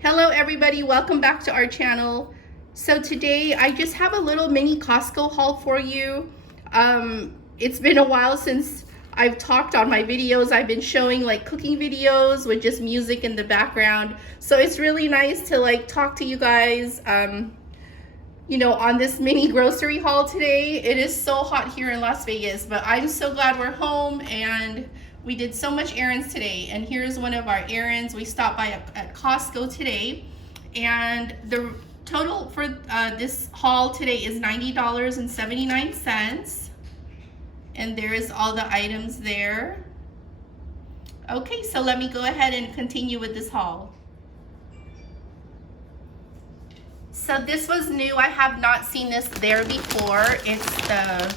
Hello everybody, welcome back to our channel. So today I just have a little mini Costco haul for you. It's been a while since I've talked on my videos. I've been showing like cooking videos with just music in the background. So it's really nice to like talk to you guys, you know, on this mini grocery haul today. It is so hot here in Las Vegas, but I'm so glad we're home and we did so much errands today. And here's one of our errands. We stopped by at Costco today, and the total for this haul today is $90.79. And there is all the items there. Okay, so let me go ahead and continue with this haul. So this was new. I have not seen this there before. It's the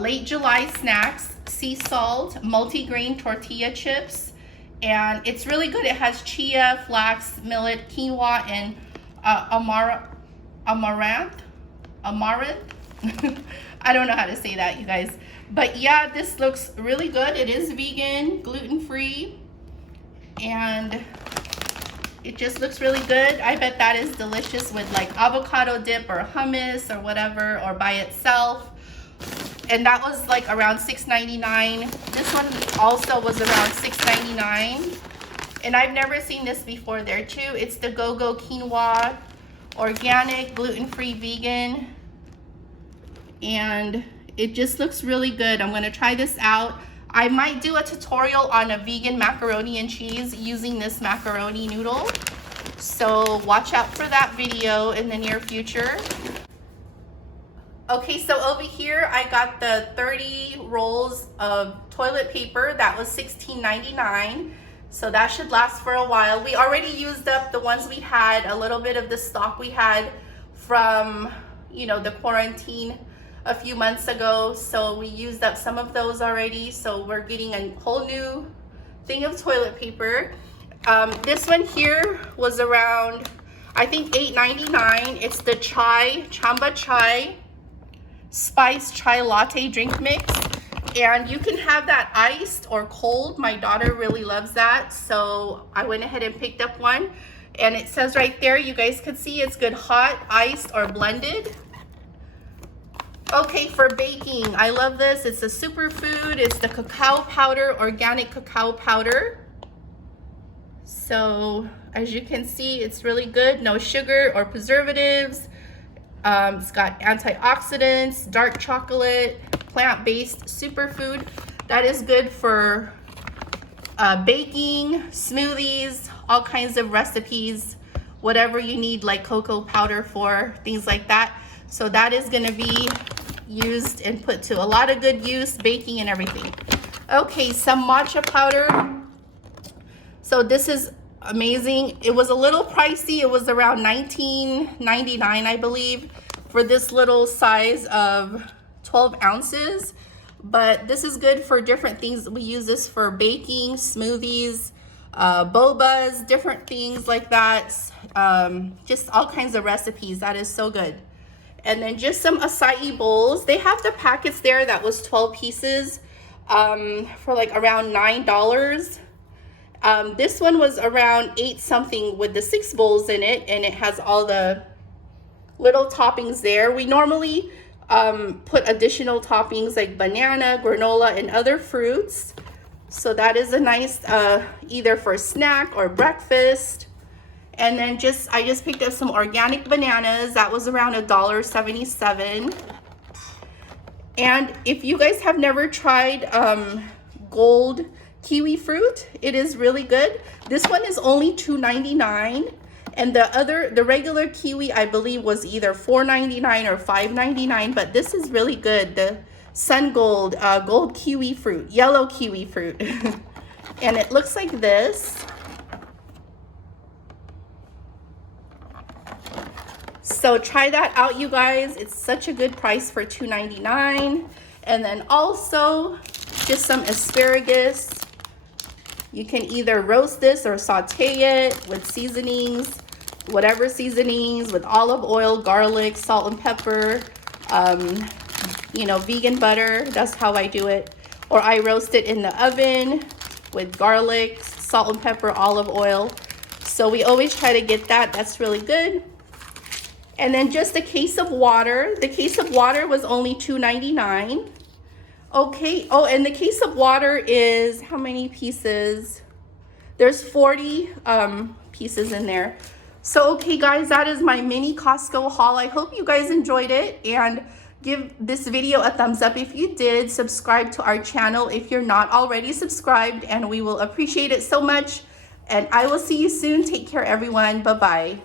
late July snacks sea salt multigrain tortilla chips, and it's really good. It has chia, flax, millet, quinoa, and amaranth. I don't know how to say that, you guys, but yeah, this looks really good. It is vegan, gluten-free, and it just looks really good. I bet that is delicious with like avocado dip or hummus or whatever, or by itself. And that was like around $6.99. This one also was around $6.99. And I've never seen this before there too. It's the Go-Go Quinoa, organic, gluten-free, vegan. And it just looks really good. I'm gonna try this out. I might do a tutorial on a vegan macaroni and cheese using this macaroni noodle. So watch out for that video in the near future. Okay, so over here I got the 30 rolls of toilet paper. That was $16.99. So that should last for a while. We already used up the ones we had, a little bit of the stock we had from, you know, the quarantine a few months ago. So we used up some of those already. So we're getting a whole new thing of toilet paper. This one here was around, I think, $8.99. It's the Chamba Chai Spice Chai Latte drink mix, and you can have that iced or cold. My daughter really loves that, so I went ahead and picked up one, and it says right there, you guys could see it's good hot, iced, or blended. Okay, for baking, I love this. It's a superfood. It's the cacao powder, organic cacao powder. So as you can see, it's really good. No sugar or preservatives. It's got antioxidants, dark chocolate, plant-based superfood. That is good for baking, smoothies, all kinds of recipes, whatever you need, like cocoa powder for, things like that. So that is going to be used and put to a lot of good use, baking and everything. Okay, some matcha powder. So this is amazing. It was a little pricey. It was around $19.99, I believe, for this little size of 12 ounces. But this is good for different things. We use this for baking, smoothies, bobas, different things like that. Just all kinds of recipes. That is so good. And then just some acai bowls. They have the packets there. That was 12 pieces for like around $9. This one was around 8 something with the 6 bowls in it, and it has all the little toppings there. We normally put additional toppings like banana, granola, and other fruits. So that is a nice either for a snack or breakfast. And then I just picked up some organic bananas. That was around $1.77. And if you guys have never tried gold kiwi fruit, it is really good. This one is only $2.99, and the regular kiwi, I believe, was either $4.99 or $5.99, but this is really good. The sun gold gold kiwi fruit, yellow kiwi fruit. And it looks like this. So try that out, you guys. It's such a good price for $2.99. And then also just some asparagus. You can either roast this or saute it with seasonings, whatever seasonings, with olive oil, garlic, salt and pepper, you know, vegan butter. That's how I do it. Or I roast it in the oven with garlic, salt and pepper, olive oil. So we always try to get that. That's really good. And then just a case of water. The case of water was only $2.99. Okay, oh, and the case of water is how many pieces? There's 40 pieces in there. So, okay, guys, that is my mini Costco haul. I hope you guys enjoyed it, and give this video a thumbs up if you did. Subscribe to our channel if you're not already subscribed, and we will appreciate it so much. And I will see you soon. Take care, everyone. Bye-bye.